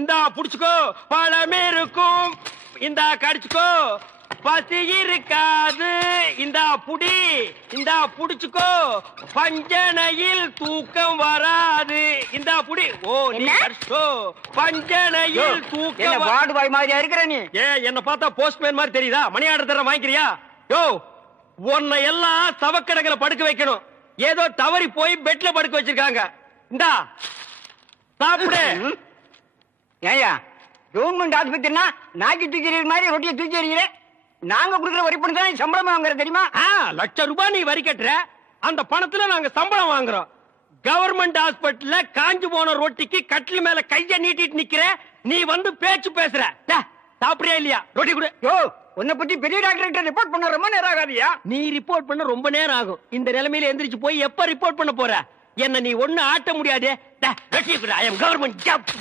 இந்தா புடிச்சுக்கோ, பழம் இருக்கும், இந்தா கடிச்சுக்கோ, பசி இருக்காது, இந்தா புடி, இந்தா புடிச்சுக்கோ, பஞ்சனையில் தூக்கம் வராது, இந்தா புடி. ஓ நீ கடிச்சோ, பஞ்சனையில் தூக்கம். வார்டு பாய் மாதிரியா இருக்கிற நீ? என்ன பார்த்தா போஸ்ட்மேன் மாதிரி தெரியுதா? மணி ஆர்டர் தர வாங்கிக்கிறியா? யோ, உன்னை எல்லாம் சவக்கடங்களை படுக்க வைக்கணும். ஏதோ தவறி போய் பெட்ல படுக்க வச்சிருக்காங்க. இந்தா சாப்பிடு. ஏயா கவர்மெண்ட் ஆஸ்பத்திரினா நாக்கி தூக்கி மாதிரி ரொட்டியை தூக்கி எறிகிறேன். நாங்க குடுக்கிற வரி பணம் தான் சம்பளம் வாங்குற தெரியுமா? லட்சம் ரூபாய் நீ வரி கட்டுற, அந்த பணத்துல நாங்க சம்பளம் வாங்குறோம். கவர்மெண்ட் ஹாஸ்பிட்டல்ல காஞ்சு போன ரொட்டிக்கு கட்டில் மேல கைய நீட்டிட்டு நிக்கிற, நீ வந்து பேச்சு பேசுற. சாப்பிடுறியா இல்லையா? ரொட்டி கொடு. யோ, உன்னை பத்தி பெரிய டாக்டர் ரிப்போர்ட் பண்ண ரொம்ப நேரம் ஆகாதியா? நீ ரிப்போர்ட் பண்ண ரொம்ப நேரம் ஆகும். இந்த நிலைமையில எந்திரிச்சு போய் எப்ப ரிப்போர்ட் பண்ண போற? என்ன நீ ஒண்ணு ஆட்ட முடியாது. ஐ அம் கவர்மெண்ட் ஜாப்.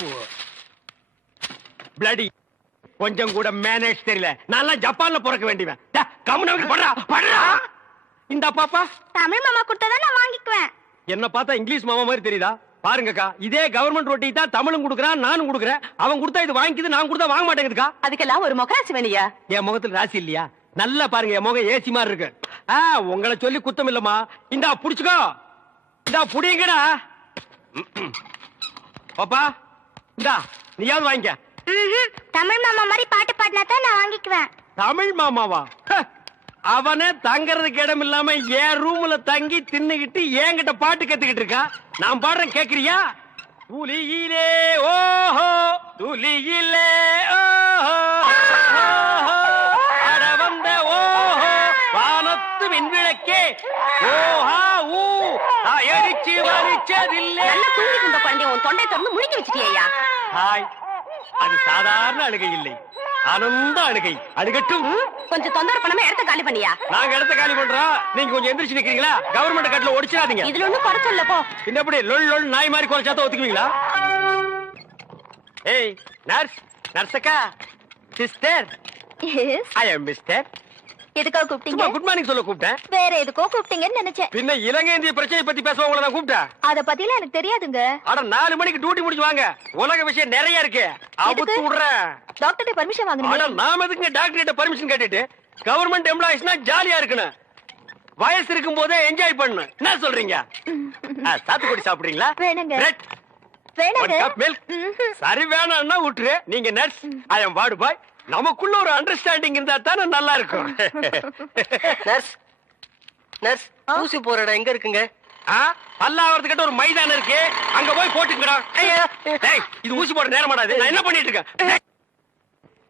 பிளடி கொஞ்சம் கூட மேனேஜ் தெரியல. நான் ஜப்பான்ல பிறக்க வேண்டியவன். கம்முனு படுறா படுறா. இந்த பாப்பா தமிழ் மாமா கொடுத்தா நான் வாங்கிக்குவேன். என்ன பார்த்தா இங்கிலீஷ் மாமா மாதிரி தெரியுதா? பாருங்கக்கா, இதே கவர்மெண்ட் ரொட்டி தான் தமிழும் குடுக்குறான், நானும் குடுக்குறேன். அவன் கொடுத்தா இது வாங்கிக்குது, நான் கொடுத்தா வாங்க மாட்டேங்குதுக்கா. அதுக்கெல்லாம் ஒரு முகராசி வேணியா? என் முகத்துல ராசி இல்லையா? நல்லா பாருங்க, என் முகம் ஏசி மாதிரி இருக்கு. உங்களை சொல்லி குத்தம் இல்லம்மா. இந்தா புடிச்சுக்கோ, இந்தா புடிங்கடா. பாப்பா இந்தா நீயாவது வாங்கிக்க. தமிழ் மாமா மாதிரி பாட்டு பாடினா தான் நான் வாங்கிக்குவேன். தமிழ் மாமாவா? அவனே தங்கறதுக்கு இடம் இல்லாம என் ரூம்ல தங்கி தின்னுகிட்டு என்கிட்ட பாட்டு கத்துக்கிட்டு இருக்கா. நான் பாடுறேன், கேக்குறியா? துளியிலே ஓஹோ துளியிலே ஓஹோ அட வந்த ஓஹோ வானத்து விண்விளக்கே ஓஹா ஊ எரிச்சு வலிச்சதில்லை. நல்லா தூங்கிட்டு இருந்த குழந்தை உன் தொண்டை திறந்து முழுங்கி வச்சிட்டியா? ஹாய், அது சாதாரண அழுகை இல்லை, ஆனந்த அழுகை. அழுகட்டும். கொஞ்சம் தொந்தரவு பண்ணாம இடத்த காலி பண்ணியா? நாங்க இடத்த காலி பண்றோம், நீங்க கொஞ்சம் எந்திரிச்சு நிக்கிறீங்களா? கவர்மெண்ட் கட்டல ஒடிச்சிடாதீங்க. இதுல ஒண்ணும் குறைச்சல்ல போ. இன்னப்படி லொல் லொல் நாய் மாதிரி குறைச்சாத்த ஒத்துக்குவீங்களா? ஏய் நர்ஸ், நர்ஸக்கா, சிஸ்டர், ஐ அம் மிஸ்டர். எதுக்காக கூப்பிட்டீங்க? குட் மார்னிங் சொல்ல கூப்பிட்டேன். வேற எதுக்கோ கூப்பிட்டீங்கன்னு நினைச்சேன். பின்ன இலங்கை இந்திய பிரச்சனை பத்தி பேச உங்களை நான் கூப்பிட்டேன். அத பத்திலாம் எனக்கு தெரியாதுங்க. அட 4 மணிக்கு டியூட்டி முடிச்சு வாங்க, உலக விஷயம் நிறைய இருக்கு. அவுத்து விடுறேன். டாக்டர்ட்ட பர்மிஷன் அட வாங்குனீங்க? நாம எதுக்கு டாக்டர் கிட்ட பர்மிஷன் கேட்டுட்டு? கவர்மெண்ட் எம்ப்ளாயிஸ்னா ஜாலியா இருக்கணும், வயசு இருக்கும் போதே என்ஜாய் பண்ணணும். என்ன சொல்றீங்க? சாத்துக்குடி சாப்பிடுறீங்களா? வேணுங்க. பிரெட், வேணுங்க. மில்க். சரி வேணாம்னா விட்டுரு. நீங்க நர்ஸ், ஐ அம் வார்டு பாய். நமக்குள்ள ஒரு அண்டர்ஸ்டாண்டிங் இருந்தா தானே நல்லா இருக்கும். நர்ஸ், நர்ஸ், ஊசி போற இடம் எங்க இருக்குங்க? பல்லாவரத்துக்கிட்ட ஒரு மைதானம் இருக்கு, அங்க போய் போட்டுங்கடா. இது ஊசி போட நேரம் மாடாது. நான் என்ன பண்ணிட்டு இருக்கேன்?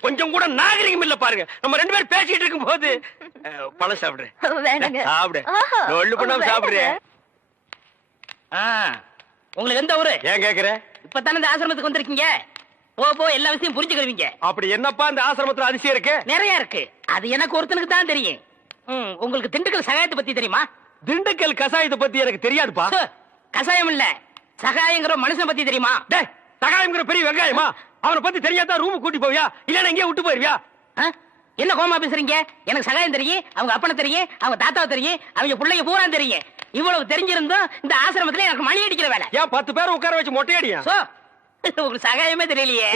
கொஞ்சம் கூட நாகரிகம் இல்ல பாருங்க. நம்ம 2 பேரும் பேசிட்டு இருக்கும் போது பழம் சாப்பிடுறேன். வேணுங்க. சாப்பிடு, ஒள்ளு பண்ணாம சாப்பிடுறேன். உங்களுக்கு எந்த ஊரு? ஏன் கேக்குற? இப்பதானே இந்த ஆசிரமத்துக்கு வந்திருக்கீங்க, போ போ எல்லா விஷயம் புரிஞ்சுக்கிறீங்க. அப்படி என்னப்பா இந்த ஆசிரமத்துல அதிசயம் இருக்கு? நிறைய இருக்கு, அது எனக்கு ஒருத்தனுக்கு தான் தெரியும். உங்களுக்கு திண்டுக்கல் சகாயத்தை பத்தி தெரியுமா? திண்டுக்கல் கசாயத்தை பத்தி எனக்கு தெரியாதுப்பா. கசாயம் இல்ல, சகாயங்கிற மனுஷன் பத்தி தெரியுமா? சகாயம்ங்கிற பெரிய வெங்காயமா? அவனை பத்தி தெரியாதா ரூம் கூட்டி போவியா, இல்ல எங்கேயே விட்டு போயிருவியா? என்ன கோமா பேசுறீங்க? எனக்கு சகாயம் தெரியும், அவங்க அப்பனை தெரியும், அவங்க தாத்தாவை தெரியும், அவங்க பிள்ளைங்க பூரா தெரியும். இவ்வளவு தெரிஞ்சிருந்தோம் இந்த ஆசிரமத்துல எனக்கு மணி அடிக்கிற வேலை. ஏன் 10 பேரை உட்கார வச்சு மொட்டையடியா? உங்களுக்கு சகாயமே தெரியலையே.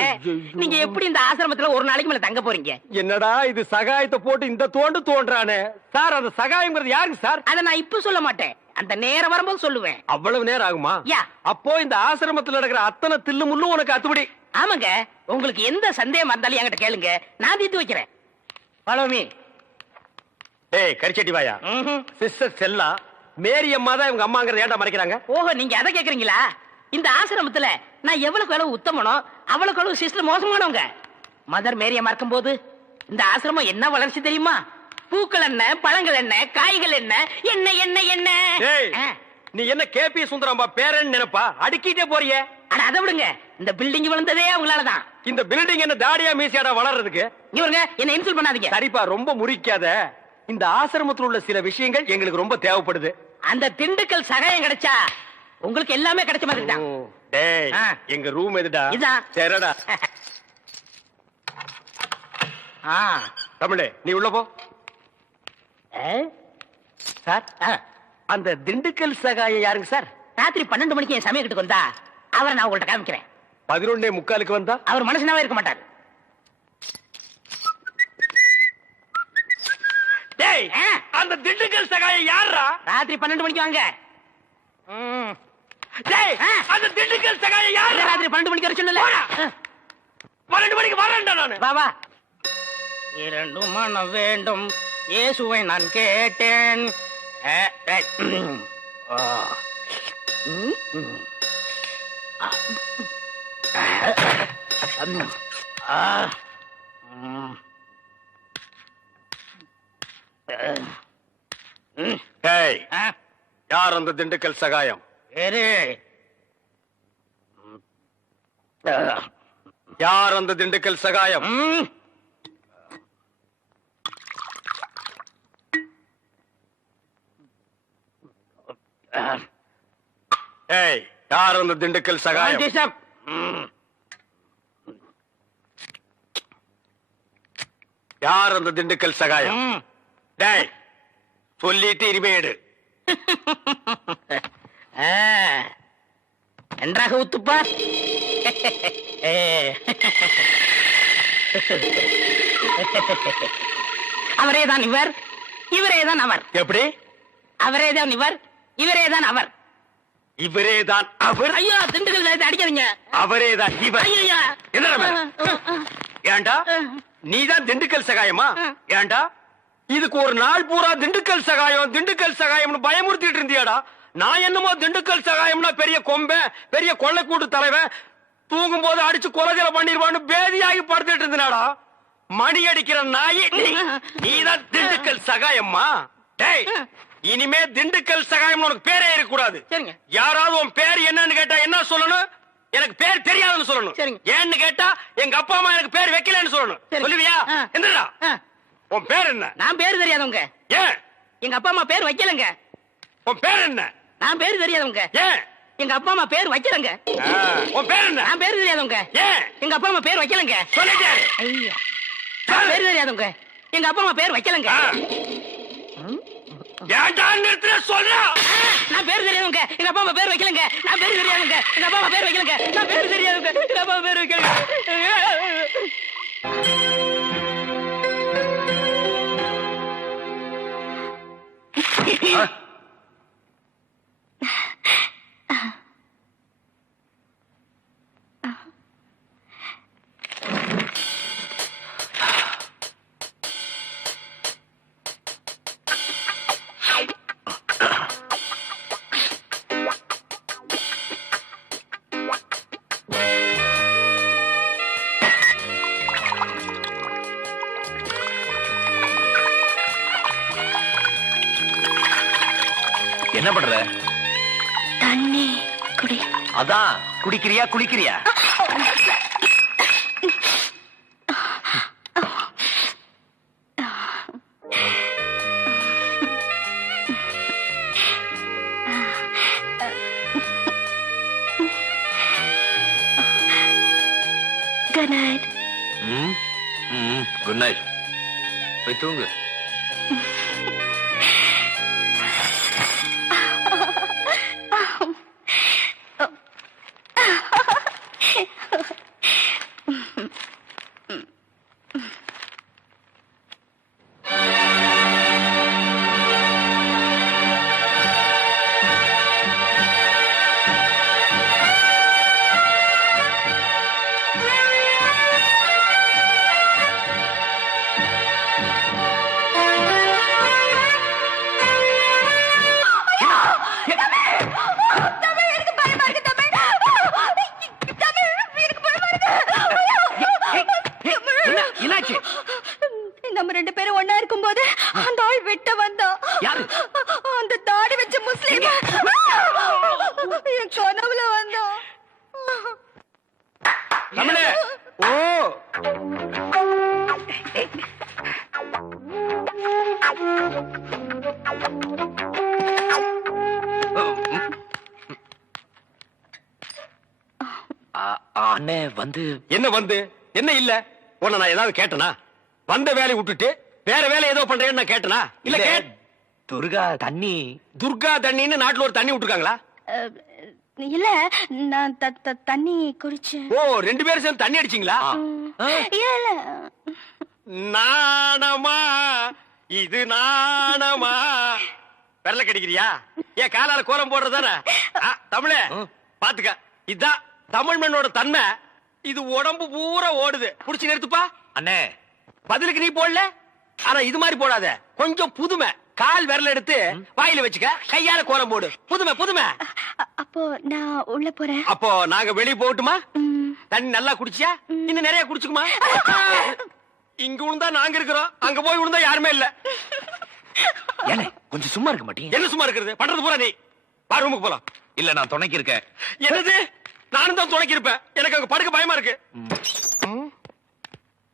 நீங்க எப்படி இந்த ஆசிரமத்துல ஒரு நாளைக்கு மேல தங்க போறீங்க? என்னடா இது சகாயத்தை போட்டு இந்த தோன்றானே சார். அந்த சகாயம்ங்கிறது யாருக்கு சார்? அத நான் இப்ப சொல்ல மாட்டேன், அந்த நேரம் வரும்போது சொல்லுவேன். அவ்வளவு நேரம் ஆகுமா? யா. அப்போ இந்த ஆசிரமத்துல நடக்கிற அத்தனை தில்லு முள்ளும் உனக்கு அத்துபடி? ஆமாங்க, உங்களுக்கு எந்த சந்தேகம் இருந்தாலும் என்கிட்ட கேளுங்க, நான் தீர்த்து வைக்கிறேன். Follow me. ஏய் கரிச்சட்டி வாயா, சிஸ்டர் செல்லா மேரி அம்மா தான் இவங்க அம்மாங்கறத ஏன்டா மறைக்கிறாங்க? ஓஹோ, நீங்க அத கேக்குறீங்களா? இந்த ஆசிரமத்துல நான் எவ்வளவுக்கு எவ்வளவு உத்தமனோ அவ்வளவுக்கு எவ்வளவு சிஸ்டர் மோசமானவங்க. மதர் மேரி அம்மா இருக்கும்போது இந்த ஆசிரமம் என்ன வளர்ச்சி தெரியுமா? பூக்கள் என்ன, பழங்கள் என்ன, காய்கள் என்ன, என்ன என்ன என்ன. நீ என்ன கேபி சுந்தரம்பா பேரன் நினைப்பா அடுக்கிட்டே போறியே? அட அதை விடுங்க, இந்த பில்டிங் விழுந்ததே அவங்களாலதான். இந்த பில்டிங் என்ன தாடியா மீசியாடா வளர்றதுக்கு? இவருங்க என்ன இன்சல்ட் பண்ணாதீங்க. சரிப்பா, ரொம்ப முறிக்காத. இந்த ஆசிரமத்தில் உள்ள சில விஷயங்கள் எங்களுக்கு ரொம்ப தேவைப்படுது. அந்த திண்டுக்கல் சகாயம் கிடைச்சா உங்களுக்கு எல்லாமே கிடைச்ச மாதிரி தான். டேய், எங்க ரூம் எதுடா? இதான். சரிடா. தமிழே நீ உள்ள போ. சார், அந்த திண்டுக்கல் சகாயம் யாருங்க சார்? ராத்திரி 12 மணிக்கு என் சமயத்துக்கு வந்தா அவரை நான் உங்கள்ட்ட காமிக்கிறேன். 11:45 வந்தா அவர் மனுஷனாவே இருக்க மாட்டாரு. டேய், அந்த திண்டுக்கல் சகாயம் யாரா? ராத்திரி 12 மணிக்கு வாங்க. டேய், அந்த திண்டுக்கல் சகாயம் யாரா? ராத்திரி 12 மணிக்கு வர சொன்னல. 12 மணிக்கு வரேன்டா நானு. வா வா. 2 மனம் வேண்டும் இயேசுவை நான் கேட்டேன். டேய், யார் அந்த திண்டுக்கல் சகாயம்? யார் அந்த திண்டுக்கல் சகாயம்? ஏய், யார் அந்த திண்டுக்கல் சகாயம்? யார் அந்த திண்டுக்கல் சகாயம்? டேய், சொல்லிட்டு இனிமேடு. நன்றாக ஊத்துப்பா. அவரேதான் இவர், இவரேதான் அவர். எப்படி? அவரேதான் இவர், இவரேதான் அவர். இவரேதான் அவர். ஐயோ, திண்டுக்கல் சாயத்தை அடிக்காதீங்க. அவரேதான் இவர். ஐயா, ஏண்டா நீதான் திண்டுக்கல் சகாயமா? ஏண்டா இதுக்கு ஒரு நாள் பூரா திண்டுக்கல் சகாயம் திண்டுக்கல் சகாயம்னு பயமுறுத்திட்டு இருந்தியாடா? நான் என்னமோ திண்டுக்கல் சகாயம்னா பெரிய கொம்பன், பெரிய கொள்ளைக்கூட்டு தலைவன், தூங்கும் போது அடிச்சு கொலைகளை பண்ணிடுவான்னு பேதியாகி படுத்துட்டு இருந்தாடா. மணி அடிக்கிற நாயி நீதான் திண்டுக்கல் சகாயம்மா? டேய், இனிமே திண்டுக்கல் சகாயம் உனக்கு பேரே இருக்க கூடாது. சரிங்க. யாராவது உன் பேர் என்னன்னு கேட்டா என்ன சொல்லணும்? எனக்கு பேர் தெரியாதுன்னு சொல்லணும். சரிங்க. ஏன்னு கேட்டா எங்க அப்பா அம்மா எனக்கு பேர் வைக்கலன்னு சொல்லணும். சொல்லுவியா? என்னடா உன் பேர் என்ன? நான் பேரு தெரியாதவங்க. ஏன்? எங்க அப்பா அம்மா பேர் வைக்கலங்க. உன் பேர் என்ன? நான் பேரு தெரியாதவங்க. ஏன்? எங்க அப்பா அம்மா பேர் வைக்கலங்க. உன் பேர் என்ன? நான் பேரு தெரியாதவங்க. ஏன்? எங்க அப்பா அம்மா பேர் வைக்கலங்க. சொல்லிட்டேன். ஐயா, நான் பேரு தெரியாதவங்க. எங்க அப்பா அம்மா பேர் வைக்கலங்க. ஏன்டா நிறுத்துற சொல்றா? நான் பேரு தெரியாதவங்க. எங்க அப்பா அம்மா பேர் வைக்கலங்க. நான் பேரு தெரியாதவங்க. எங்க அப்பா அம்மா பேர் வைக்கலங்க. நான் பேரு தெரியாதவங்க. எங்க அப்பா அம்மா பேர் வைக்கலங்க. என்ன பண்ற? தண்ணி குடி. அதான் குடிக்கிறியா குளிக்கிறியா? Good night. Good night. போய் தூங்கு. நம்ம ரெண்டு பேரும் ஒண்ணா இருக்கும்போது அந்த ஆள் வெட்ட வந்தான். அந்த தாடி வச்ச முஸ்லீம் என் கனவுல வந்தான். தமிழே, ஓ அண்ணே வந்து என்ன வந்து என்ன இல்ல? உன்னை நான் ஏதாவது கேட்டனா? வந்த வேலையை விட்டுட்டு வேற வேலை ஏதோ பண்றேன்னு நான் கேட்டனா? இல்ல துர்கா தண்ணி. துர்கா தண்ணின்னு நாட்டுல ஒரு தண்ணி விட்டுருக்காங்களா? இல்ல நான் தண்ணி குடிச்சேன். ஓ 2 பேரும் சேர்ந்து தண்ணி அடிச்சீங்களா? இல்ல இல்ல நாணமா இது நாணமா விரல கடிக்கிறியா? ஏன் காலால கோலம் போடுறதானே? தமிழே பாத்துக்க, இதான் தமிழ் மண்ணோட தன்மை. இது உடம்பு பூரா ஓடுது. புடிச்சு நிறுத்துப்பா. அண்ணே பதிலுக்கு நீ போடல, ஆனா இது மாதிரி போடாத. கொஞ்சம் புதுமை. கால் விரல எடுத்து வாயில வச்சுக்க, கையால கோலம் போடு. புதுமை புதுமை. அப்போ நான் உள்ள போறேன். அப்போ நாங்க வெளிய போகட்டுமா? தண்ணி நல்லா குடிச்சியா? இன்னும் நிறைய குடிச்சுக்குமா? இங்க விழுந்தா நாங்க இருக்கிறோம், அங்க போய் விழுந்தா யாருமே இல்ல. ஏனே கொஞ்சம் சும்மா இருக்க மாட்டீங்க? என்ன சும்மா இருக்கிறது? பண்றது பூரா நீ. வா ரூமுக்கு போலாம். இல்ல நான் துணைக்கு இருக்கேன். என்னது? நானும் தான் துணைக்கி இருப்பேன். எனக்கு அங்க படுக்க பயமா இருக்கு.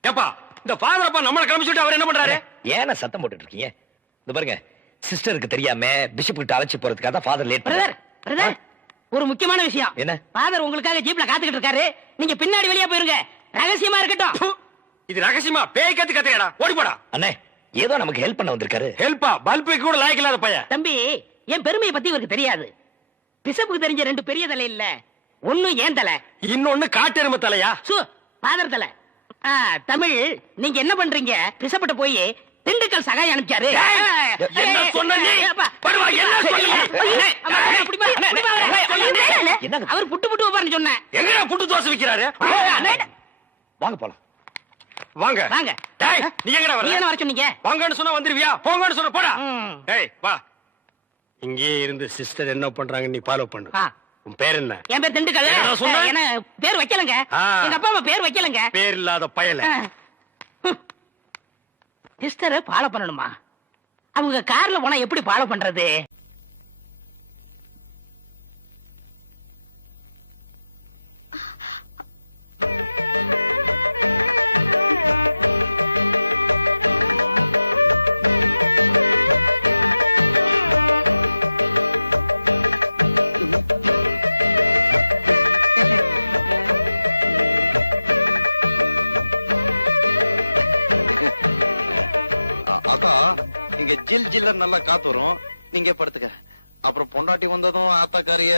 ஏப்பா இந்த ஃபாதர் அப்பா நம்மள கிளம்பி சொல்லிட்டு அவர் என்ன பண்றாரு? ஏன சத்தம் போட்டுட்டு இருக்கீங்க? இந்த பாருங்க, சிஸ்டருக்கு தெரியாம பிஷப் கிட்ட அழைச்சு போறதுக்காக தான் ஃபாதர் லேட் பிரதர் பிரதர் ஒரு முக்கியமான விஷயம். என்ன? ஃபாதர் உங்களுக்காக ஜீப்ல காத்துக்கிட்டு இருக்காரு. நீங்க பின்னாடி வெளியே போயிருங்க, ரகசியமா இருக்கட்டும். இது ரகசியமா? பேய் கத்து கத்துக்கடா, ஓடி போடா. அண்ணே ஏதோ நமக்கு ஹெல்ப் பண்ண வந்திருக்காரு. ஹெல்ப்பா? பல்பு கூட லாய்க்கு இல்லாத பையன். தம்பி, என் பெருமையை பத்தி இவருக்கு தெரியாது. பிஷப்புக்கு தெரிஞ்ச 2 பெரிய தலை இல்ல, ஒண்ணு ஏன் தலை, இன்னொன்னு காட்டெருமை தலையா? ஃபாதர் தலை. தமிழ், நீங்க என்ன பண்றீங்க? பிஷப்பிட்ட போய் திண்டுக்கல் சகாய் அனுப்பிச்சாரு. என்ன சொன்ன நீ? படுவா, என்ன சொன்னீங்க? அவர் புட்டு புட்டு வைப்பாருன்னு சொன்னேன். எங்கடா புட்டு தோசை விக்கிறாரு? வாங்க போலாம். வாங்க வாங்க. டேய் நீ எங்கடா வர? நீ என்ன வர சொன்னீங்க? வாங்கன்னு சொன்னா வந்துருவியா? போங்கன்னு சொன்னா போடா. ம். டேய் வா. இங்கே இருந்து சிஸ்டர் என்ன பண்றாங்க நீ ஃபாலோ பண்ணு. உன் பேர் என்ன? என் பேர் திண்டுக்கல். என்னடா சொன்ன? என்ன பேர் வைக்கலங்க. எங்க அப்பா அம்மா பேர் வைக்கலங்க. பேர் இல்லாத பயல. சிஸ்டரை ஃபாலோ பண்ணணுமா? அவங்க கார்ல போனா எப்படி ஃபாலோ பண்றது? அத்தா இங்க ஜில் ஜில்ல நல்லா காத்து வரும், நீங்க படுத்துக்க. அப்புறம் பொண்டாட்டி வந்ததும் ஆத்தாக்காரிய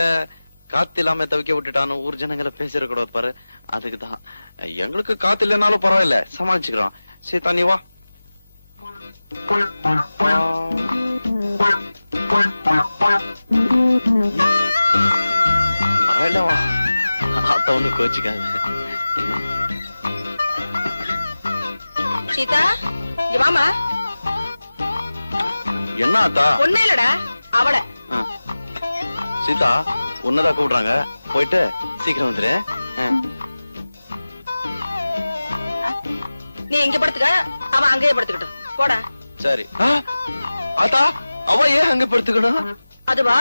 காத்து இல்லாம தவிக்க விட்டுட்டான்னு ஊர் ஜனங்களை பேசிடக்கூடாது பாரு. அதுக்குதான் எங்களுக்கு காத்து இல்லைனாலும் பரவாயில்ல, சமாளிச்சுக்கிறோம். சீதா நீ வா. பரவாயில்ல வா, அத்தா ஒண்ணு கோச்சுக்காது. சீதா இங்க வாமா. என்ன அத்தா? ஒண்ணே இல்லடா, அவள. சீதா உன்னதான் கூப்பிடுறாங்க, போயிட்டு சீக்கிரம் வந்துரு. நீ இங்க படுத்துக்க, அவன் அங்கேயே படுத்துக்கிட்டோம். போடா. சரி. ஆத்தா அவ ஏன் அங்க படுத்துக்கணும்? அதுவா,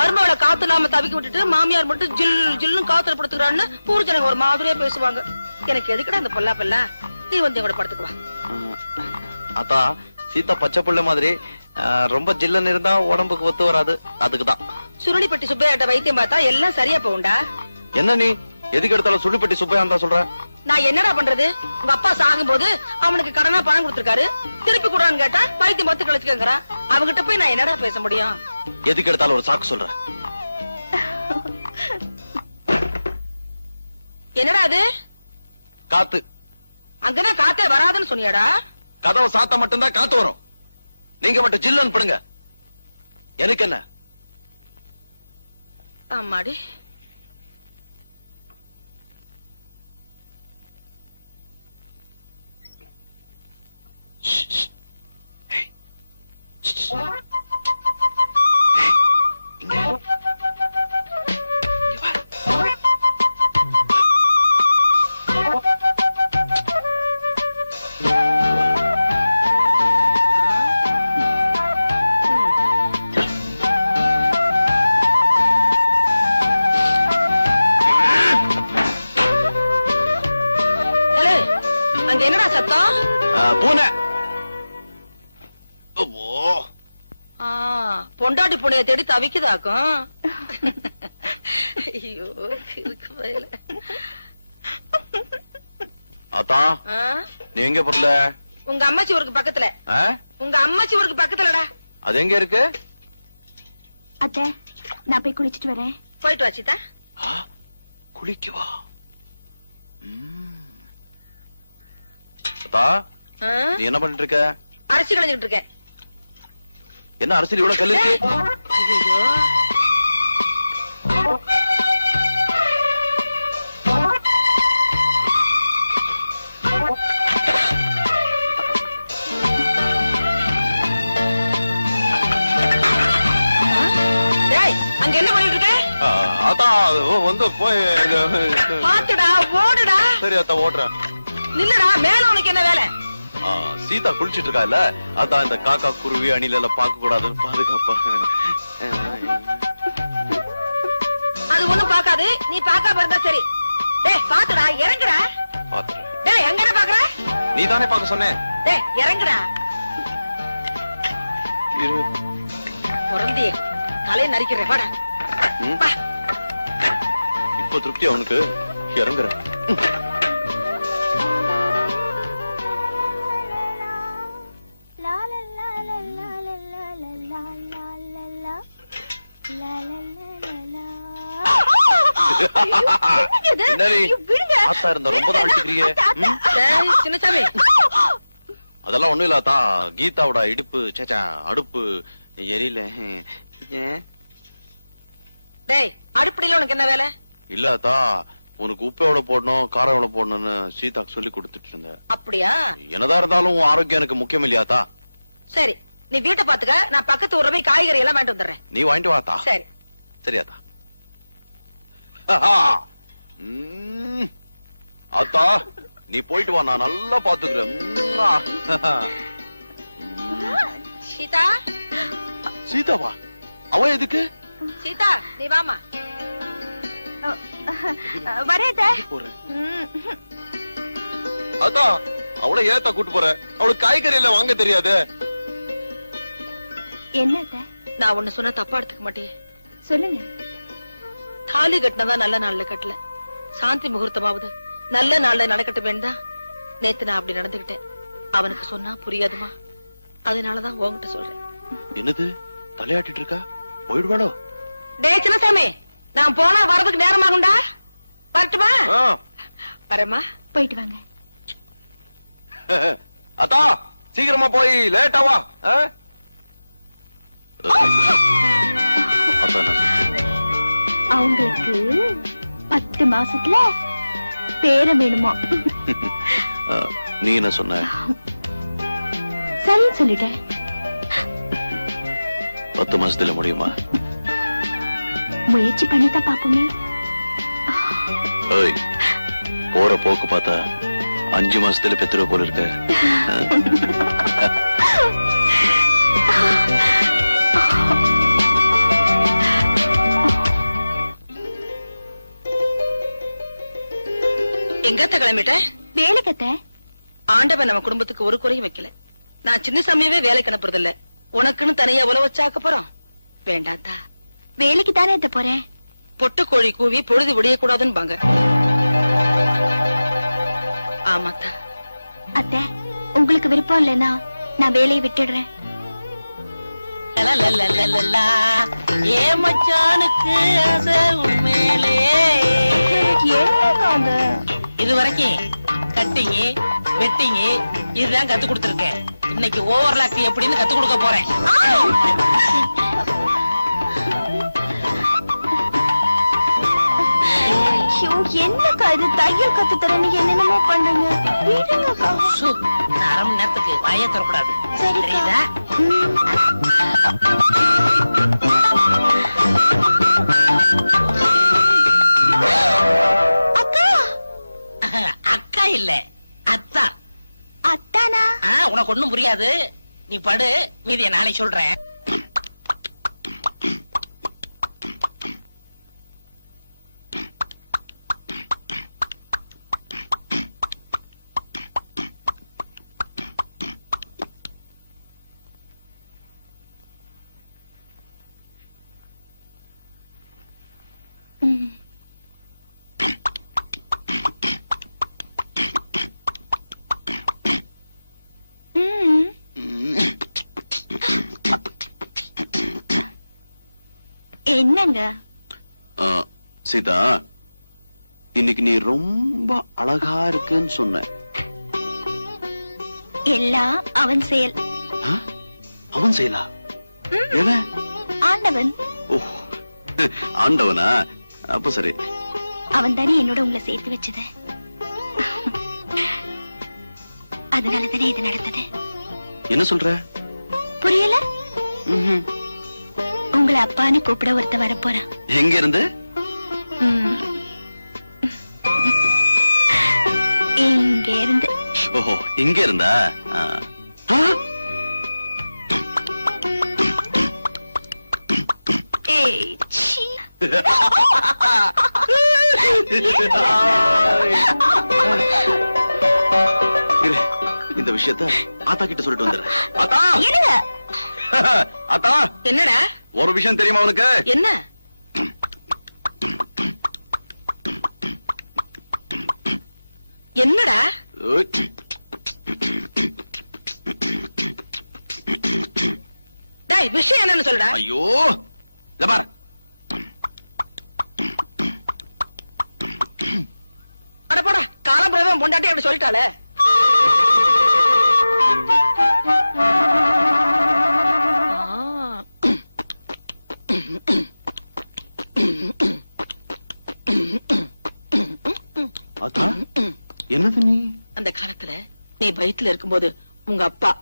மருமகளை காத்து நாம தவிக்க விட்டுட்டு மாமியார் மட்டும் ஜில் ஜில்னு காத்துல படுத்துக்கிறான்னு ஊர் ஜனங்க ஒரு மாதிரியா பேசுவாங்க. எனக்கு எதுக்குடா அந்த பொல்லா பெல்லா? நீ வந்து கூட படுத்துக்குவா. ஆத்தா சீதா பச்சை புள்ள மாதிரி ரொம்ப ஜில்லன்னு இருந்தா உடம்புக்கு ஒத்து வராது, அதுக்குதான். சுருளிப்பட்டி சுப்பையாட்ட வைத்தியம் பார்த்தா எல்லாம் சரியா போகும்டா. என்ன நீ எதுக்கு எடுத்தாலும் சுருளிப்பட்டி சுப்பையா தான் சொல்ற? நான் என்னடா பண்றது? உங்க அப்பா சாகும் போது அவனுக்கு கடனா பணம் கொடுத்திருக்காரு, திருப்பி கூடான்னு கேட்டா வைத்தியம் பார்த்து கழிச்சுக்கங்கிறான். அவங்கிட்ட போய் நான் என்னடா பேச முடியும்? எதுக்கு எடுத்தாலும் ஒரு சாக்கு சொல்ற. என்னடா அது? காத்து. அங்கதான் காத்தே வராதுன்னு சொன்னியாடா? கதவை சாத்த மட்டும்தான் காத்து வரும், நீங்க மட்டும் ஜில்லன்னு படுங்க. எனக்கு என்ன? ஆமாடி. அங்க என்னடா சத்தம்? பூனை. பொண்டாட்டி புனைய தேடி தவிக்குதாக்கும். ஐயோ இருக்கு பயல. ஆத்தா நீ எங்க பொருள? உங்க அம்மாச்சி ஊருக்கு பக்கத்துல. உங்க அம்மாச்சி ஊருக்கு பக்கத்துலடா. அது எங்க இருக்கு? அத்தை நான் போய் குளிச்சிட்டு வரேன். போயிட்டு வா சீதா. குளிக்குவா? அத்தா, நீ என்ன பண்ணிட்டு இருக்க? அரிசி களைஞ்சிட்டு இருக்கேன். என்ன அரசியல் இவ்வளவு கல்லு இருக்கு? ஐயோ, அங்க என்ன பண்ணிட்டு இருக்க? அத்தா வந்து போய் பாத்துடா, ஓடுடா. சரி அத்தா, ஓடுறேன். நில்லுடா, மேல உனக்கு என்ன வேலை? சீதா குளிச்சிட்டு இருக்கா இல்ல, அதான் இந்த காக்கா குருவி அணில எல்லாம் பார்க்க கூடாதுன்னு பாதுகாப்பா. அது ஒண்ணும் பாக்காது, நீ பாக்காம இருந்தா சரி. டேய் பாத்துடா, இறங்குடா. பாத்துறேன். டேய் எங்க பாக்குற? நீ தானே பார்க்க சொன்ன. டேய் இறங்குடா. பொறந்தியே தலையை நரிக்கிறேன், வாடா. இப்போ திருப்தி அவனுக்கு. இறங்குறேன். அதெல்லாம் ஒண்ணும் இல்லாதா, கீதாவோட இடுப்பு சேச்சா அடுப்பு எரியல. டேய் அடுப்படியில உனக்கு என்ன வேலை? இல்லாதா, உனக்கு உப்பு எவ்வளவு போடணும் காரம் எவ்வளவு போடணும்னு சீதாக்கு சொல்லி கொடுத்துட்டு இருந்தேன். அப்படியா? என்னதான் இருந்தாலும் ஆரோக்கியம் எனக்கு முக்கியம் இல்லையாத்தா? சரி, நீ வீட்டை பாத்துக்க, நான் பக்கத்து ஊர்ல போய் காய்கறி எல்லாம் வாங்கிட்டு வந்துடுறேன். நீ வாங்கிட்டு வாத்தா. சரி சரியாத்தா. அத்தா நீ போயிட்டு வா, நான் நல்லா பாத்துக்கிறேன். சீதா. சீதாவா? அவ எதுக்கு? சீதா நீ வாமா. வரேன். அத்தா அவளை ஏத்தா கூட்டு போற? அவளுக்கு காய்கறி எல்லாம் வாங்க தெரியாது. என்ன? நான் ஒண்ணு சொன்ன தப்பா எடுத்துக்க மாட்டேன். சொல்லுங்க. தாலி கட்டினதா நல்ல நாள்ல கட்டல, சாந்தி முகூர்த்தமாவது நல்ல நாள்ல நடக்கட்டும் வேண்டாம். நேத்து நான் அப்படி நடந்துகிட்டேன். அவனுக்கு சொன்னா புரியாதுமா, அதனாலதான் உன்கிட்ட சொல்றேன். என்னது தலையாட்டிட்டு இருக்கா? போயிடுவாளோ? டே சின்னசாமி, நான் போனா வரதுக்கு நேரமாகும்டா. வரட்டுமா? வரமா. போயிட்டு வாங்க. அத்தா சீக்கிரமா போய் லேட்டாவா. அவங்களுக்கு 10 மாசத்துல பேரம் வேணுமா? நீ என்ன சொன்ன? சரி சொல்லிட்டேன். 10 மாசத்துல முடியுமா? முயற்சி பண்ணிதான் பாப்போமே. போற போக்கு பார்த்தா 5 மாசத்துல பெத்துருவ போல இருக்க. எங்கத்த கிளம்பிட்ட? வேலைக்கத்த. ஆண்டவன் நம்ம குடும்பத்துக்கு ஒரு குறையும் வைக்கல. நான் சின்னசாமியவே வேலைக்கு அனுப்புறது இல்ல. உனக்குன்னு தனியா உழவு வச்சாக்க போறோம். வேண்டாத்தா. வேலைக்கு தானே எத்த போறேன். பொட்டு கோழி கூவி பொழுது விடிய கூடாதுன்னு பாங்க. ஆமாத்தா. அத்தை உங்களுக்கு விருப்பம் இல்லைன்னா நான் வேலையை விட்டுடுறேன். ஏ மச்சானுக்கு ஆசை உண்மையிலே. இது வரைக்கும் கட்டிங் வெட்டிங் இதுதான் கத்து கொடுத்துருக்கேன். இன்னைக்கு ஓவர்லாக் எப்படின்னு கத்து கொடுக்க போறேன். என்னக்கா இது தையல் கத்து தரேன்னு என்னென்னமோ பண்ணுங்க. விடுங்கக்கா. 1/2 மணி நேரத்துக்கு வாயே தரக்கூடாது. சரிதா. அக்கா. அக்கா இல்ல அத்தா. அத்தானா? உனக்கு ஒண்ணும் புரியாது. நீ படு, மீதிய நாளைக்கு சொல்றேன். என்னங்க? சீதா, இன்னைக்கு நீ ரொம்ப அழகா இருக்குன்னு சொன்ன. எல்லாம் அவன் செயல். அவன் செய்யலா? எவன்? ஆண்டவன். ஓ, ஆண்டவனா? அப்ப சரி. அவன் தானே என்னோட உங்களை சேர்த்து வச்சது. அதனால தானே இது நடந்தது. என்ன சொல்ற? புரியல? உங்களை அப்பான்னு கூப்பிட ஒருத்த வர போறான். எங்க இருந்து? இங்க இருந்து. ஓஹோ, இங்க இருந்தா? இந்த விஷயத்த ஆத்தா கிட்ட சொல்லிட்டு வந்துடுறேன். ஆத்தா! ஆத்தா! என்னடா? ஒரு விஷயம் தெரியுமா உனக்கு? என்ன? என்னடா? டேய், விஷயம் என்னன்னு சொல்றா? ஐயோ, இத பாரு. அட போடா, காலம்புறதான் பொண்டாட்டி அப்படி சொல்லிட்டாளே. ஆத்தா, என்னது நீ? அந்த காலத்துல நீ வயித்துல இருக்கும்போது உங்க அப்பா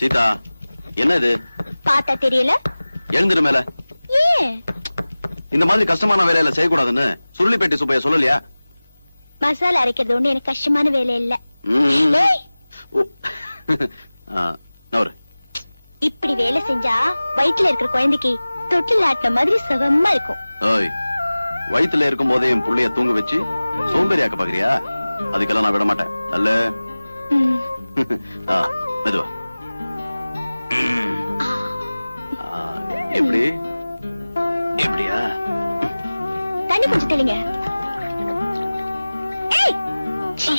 சீதா, என்ன இது? பார்த்தா தெரியல? எழுந்துரு மேல. ஏன்? இந்த மாதிரி கஷ்டமான வேலையில செய்யக்கூடாதுன்னு சுருளிப்பேட்டை சுப்பைய சொல்லலையா? மசாலா அரைக்கிறது ஒண்ணு எனக்கு கஷ்டமான வேலை இல்ல. ஏய், இப்படி வேலை செஞ்சா வயிற்றுல இருக்கிற குழந்தைக்கு தொட்டில் ஆட்டின மாதிரி சுகமா இருக்கும். ஓய், வயித்துல இருக்கும் போதே என் புள்ளைய தூங்க வச்சு சோம்பேறியாக்க பாக்குறியா? அதுக்கெல்லாம் நான் விட மாட்டேன். அல்ல மெதுவா. எப்படி? எப்படியா? தண்ணி கொஞ்சம் தெளிங்க. ஏய், சீ.